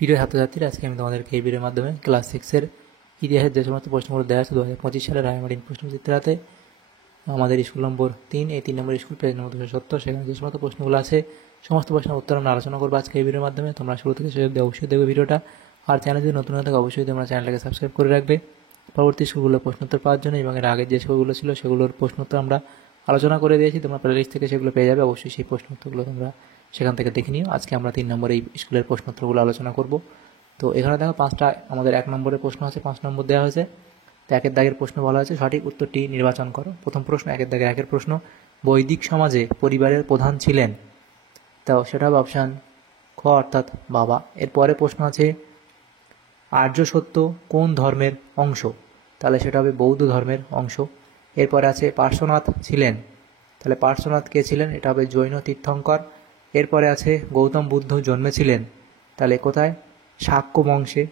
প্রিয় ছাত্রছাত্রীরা, আজকে আমি তোমাদেরকে এই ভিডিওর মাধ্যমে ক্লাস 6-এর ইতিহাসের যে সমস্ত প্রশ্নগুলো দেওয়া আছে 2025 সালে রায়মার্টিন প্রশ্নচিত্রাতে আমাদের স্কুল নম্বর 3, এই 3 নম্বর স্কুল পেজ নম্বর 270, সেখানে যে সমস্ত প্রশ্নগুলো আছে সমস্ত প্রশ্নের উত্তর আমরা আলোচনা করবো আজকে এই ভিডিওর মাধ্যমে। তোমরা শুরু থেকে শেষ অবধি অবশ্যই দেখবে ভিডিওটা, আর চ্যানেল যদি নতুন হয়ে থাকে অবশ্যই তোমরা চ্যানেলটাকে সাবস্ক্রাইব করে রাখবে পরবর্তী স্কুলগুলোর প্রশ্নোত্তর পাওয়ার জন্য। এবং এর আগের যে স্কুলগুলো ছিল সেগুলোর প্রশ্নোত্তর আমরা আলোচনা করে দিয়েছি, তোমরা প্লেলিস্ট থেকে সেগুলো পেয়ে যাবে। অবশ্যই সেই প্রশ্নোত্তরগুলো তোমরা সেখান থেকে দেখে নিও। আজকে আমরা 3 নম্বর এই স্কুলের প্রশ্নোত্তরগুলো আলোচনা করব। তো এখানে দেখো 5টা আমাদের 1 নম্বরের প্রশ্ন আছে, 5 নম্বর দেওয়া হয়েছে। তো 1-এর দাগের প্রশ্ন বলা হয়েছে সঠিক উত্তরটি নির্বাচন করো। প্রথম প্রশ্ন 1-এর দাগের 1-এর প্রশ্ন, বৈদিক সমাজে পরিবারের প্রধান ছিলেন? তো সেটা হবে অপশান খ অর্থাৎ বাবা। এরপরে প্রশ্ন আছে আর্য সত্য কোন ধর্মের অংশ? তাহলে সেটা হবে বৌদ্ধ ধর্মের অংশ। এরপরে আছে পার্শ্বনাথ ছিলেন, তাহলে পার্শ্বনাথ কে ছিলেন? এটা হবে জৈন তীর্থঙ্কর। এরপরে আছে গৌতম বুদ্ধ জন্মেছিলেন, তাহলে কোথায়? শাক্য বংশে।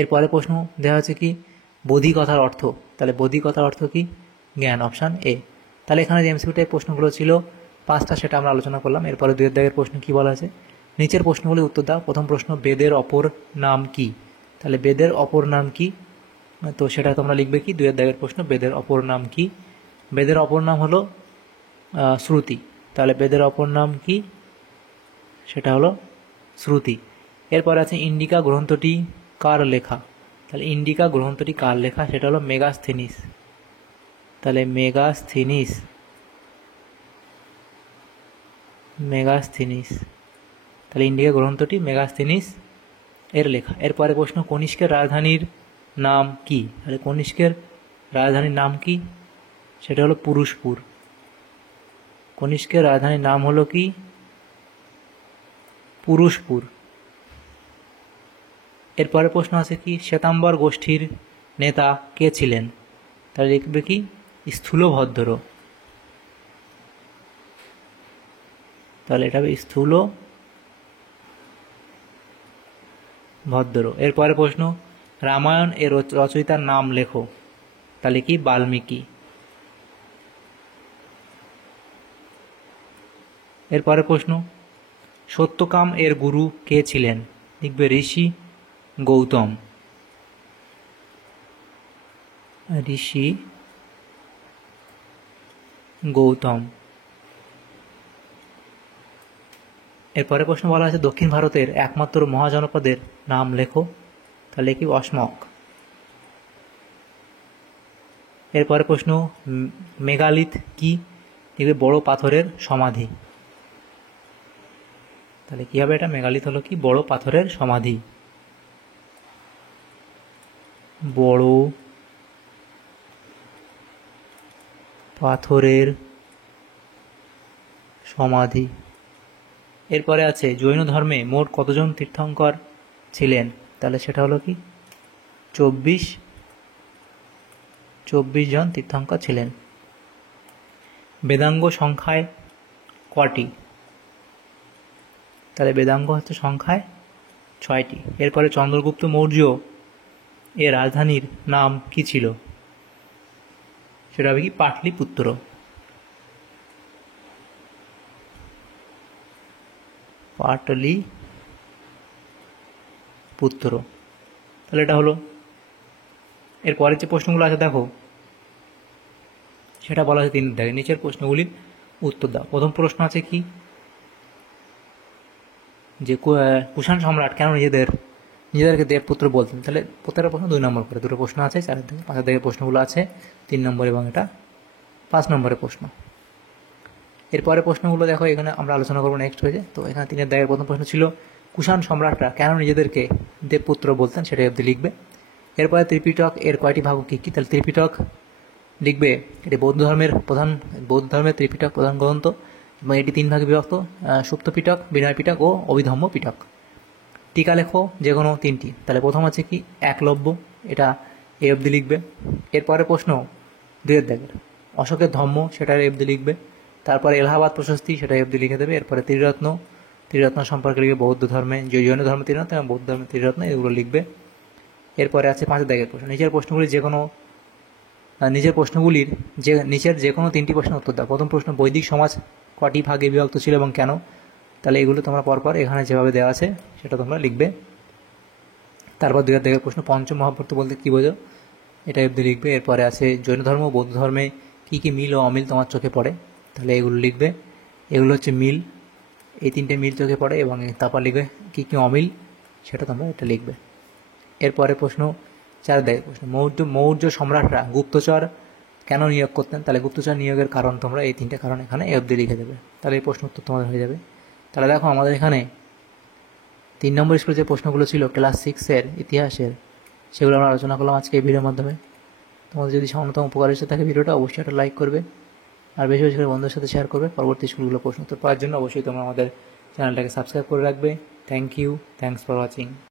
এরপরে প্রশ্ন দেওয়া হচ্ছে কি বোধি কথার অর্থ? তাহলে বোধি কথার অর্থ কি? জ্ঞান, অপশান এ। তাহলে এখানে যে এমসিকিউ টাইপ প্রশ্নগুলো ছিল 5টা সেটা আমরা আলোচনা করলাম। এরপরে 2-এর দাগের প্রশ্ন কি বলা আছে, নিচের প্রশ্নগুলি উত্তর দাও। প্রথম প্রশ্ন, বেদের অপর নাম কি? তাহলে বেদের অপর নাম কি? তো সেটা তোমরা লিখবে কি 2-এর দাগের প্রশ্ন, বেদের অপর নাম কি? বেদের অপর নাম হলো শ্রুতি। তাহলে বেদের অপর নাম কি? সেটা হলো শ্রুতি। এরপর আছে ইন্ডিকা গ্রন্থটি কার লেখা? তাহলে ইন্ডিকা গ্রন্থটি কার লেখা? সেটা হলো মেগাস্থেনিস। তাহলে মেগাস্থেনিস তাহলে ইন্ডিকা গ্রন্থটি মেগাস্থেনিস এর লেখা। এরপরে প্রশ্ন, কনিষ্কের রাজধানীর নাম কি? তাহলে কনিষ্কের রাজধানীর নাম কি? সেটা হলো পুরুষপুর। কনিষ্কের রাজধানীর নাম হলো কি? পুরুষপুর। এরপরে প্রশ্ন আছে কি শ্বেতাম্বর গোষ্ঠীর নেতা কে ছিলেন? তাহলে লিখবে কি স্থূলভদ্র। তাহলে এটা হবে স্থূলভদ্র। এরপরে প্রশ্ন, রামায়ণ এর রচয়িতার নাম লেখো। তাহলে কি বাল্মীকি। এরপরে প্রশ্ন, সত্যকাম এর গুরু কে ছিলেন? লিখবে ঋষি গৌতম। এরপরে প্রশ্ন বলা আছে দক্ষিণ ভারতের একমাত্র মহাজনপদের নাম লেখো। তাহলে কি অসমক। এরপরে প্রশ্ন, মেগালিথ কি? লিখবে বড় পাথরের সমাধি। তাহলে কি হবে এটা? মেগালিথ হলো কি বড় পাথরের সমাধি। বড় পাথরের সমাধি। এরপরে আছে জৈন ধর্মে মোট কতজন তীর্থঙ্কর ছিলেন? তাহলে সেটা হলো কি 24 জন তীর্থঙ্কর ছিলেন। বেদাঙ্গ সংখ্যায় কটি? তাহলে বেদাঙ্গ হচ্ছে সংখ্যায় 6টি। এরপরে চন্দ্রগুপ্ত মৌর্য এর রাজধানীর নাম কি ছিল? সেটা হবে কি পাটলিপুত্র। তাহলে এটা হলো। এরপরে যে প্রশ্নগুলো আছে দেখো, সেটা বলা আছে 3 দাগে। নিচের প্রশ্নগুলির উত্তর দাও। প্রথম প্রশ্ন আছে কি যে কুষাণ সম্রাট কেন নিজেদেরকে দেবপুত্র বলতেন? তাহলে প্রত্যেকটা প্রশ্ন 2 নম্বর করে, 2টো প্রশ্ন আছে। 4 থেকে 5 দাগের প্রশ্নগুলো আছে 3 নম্বর এবং এটা 5 নম্বরের প্রশ্ন। এরপরে প্রশ্নগুলো দেখো, এখানে আমরা আলোচনা করবো নেক্সট হয়েছে। তো এখানে 3-এর দাগের প্রথম প্রশ্ন ছিল কুষাণ সম্রাটরা কেন নিজেদেরকে দেবপুত্র বলতেন, সেটাই অবধি লিখবে। এরপরে ত্রিপিটক এর কয়টি ভাগ কী কী? তাহলে ত্রিপিটক লিখবে এটি বৌদ্ধ ধর্মের ত্রিপিটক প্রধান গ্রন্থ এবং এটি 3 ভাগে বিভক্ত, সুপ্ত পিটক, বিনয় পিটক ও অভিধম্ম পিটক। টিকা লেখো যে কোনো 3টি। তাহলে প্রথম আছে কি একলব্য, এটা এই অবধি লিখবে। এরপরে প্রশ্ন 2-এর দাগের অশোকের ধম্ম, সেটা এই অবধি লিখবে। তারপরে এলাহাবাদ প্রশস্তি, সেটা এই অবধি লিখে দেবে। এরপরে ত্রিরত্ন সম্পর্কে লিখবে বৌদ্ধ ধর্মে জৈন ধর্মে ত্রিরত্ন এবং বৌদ্ধ ধর্মে ত্রিরত্ন, এগুলো লিখবে। এরপরে আছে 5 দাগের প্রশ্ন, নিচের প্রশ্নগুলির নিচের যে কোনো 3টি প্রশ্নের উত্তর দাও। প্রথম প্রশ্ন, বৈদিক সমাজ কটি ভাগে বিভক্ত ছিল এবং কেন? তাহলে এগুলো তোমরা পরপর এখানে যেভাবে দেওয়া আছে সেটা তোমরা লিখবে। তারপর 2 দাগের প্রশ্ন, পঞ্চম মহাব্রত বলতে কী বোঝো, এটা অবধি লিখবে। এরপরে আছে জৈন ধর্ম বৌদ্ধ ধর্মে কী কী মিল ও অমিল তোমার চোখে পড়ে, তাহলে এগুলো লিখবে। এগুলো হচ্ছে মিল, এই 3টে মিল চোখে পড়ে, এবং তারপর লিখবে কী কী অমিল, সেটা তোমরা এটা লিখবে। এরপরে প্রশ্ন 4 দাগের প্রশ্ন, মৌর্য সম্রাটরা গুপ্তচর কেন নিয়োগ করতেন, তাহলে গুপ্তচর নিয়োগের কারণ তোমরা এই 3টে কারণ এখানে অবধি লিখে দেবে, তাহলে এই প্রশ্ন উত্তর তোমাদের হয়ে যাবে। তাহলে দেখো আমাদের এখানে 3 নম্বর স্কুলে যে প্রশ্নগুলো ছিল ক্লাস 6-এর ইতিহাসের, সেগুলো আমরা আলোচনা করলাম আজকে এই ভিডিওর মাধ্যমে। তোমাদের যদি সামান্যতম উপকার এসে থাকে ভিডিওটা, অবশ্যই একটা লাইক করবে, আর বেশি বেশি করে বন্ধুদের সাথে শেয়ার করবে। পরবর্তী স্কুলগুলো প্রশ্ন উত্তর পাওয়ার জন্য অবশ্যই তোমরা আমাদের চ্যানেলটাকে সাবস্ক্রাইব করে রাখবে। Thank you, thanks for watching.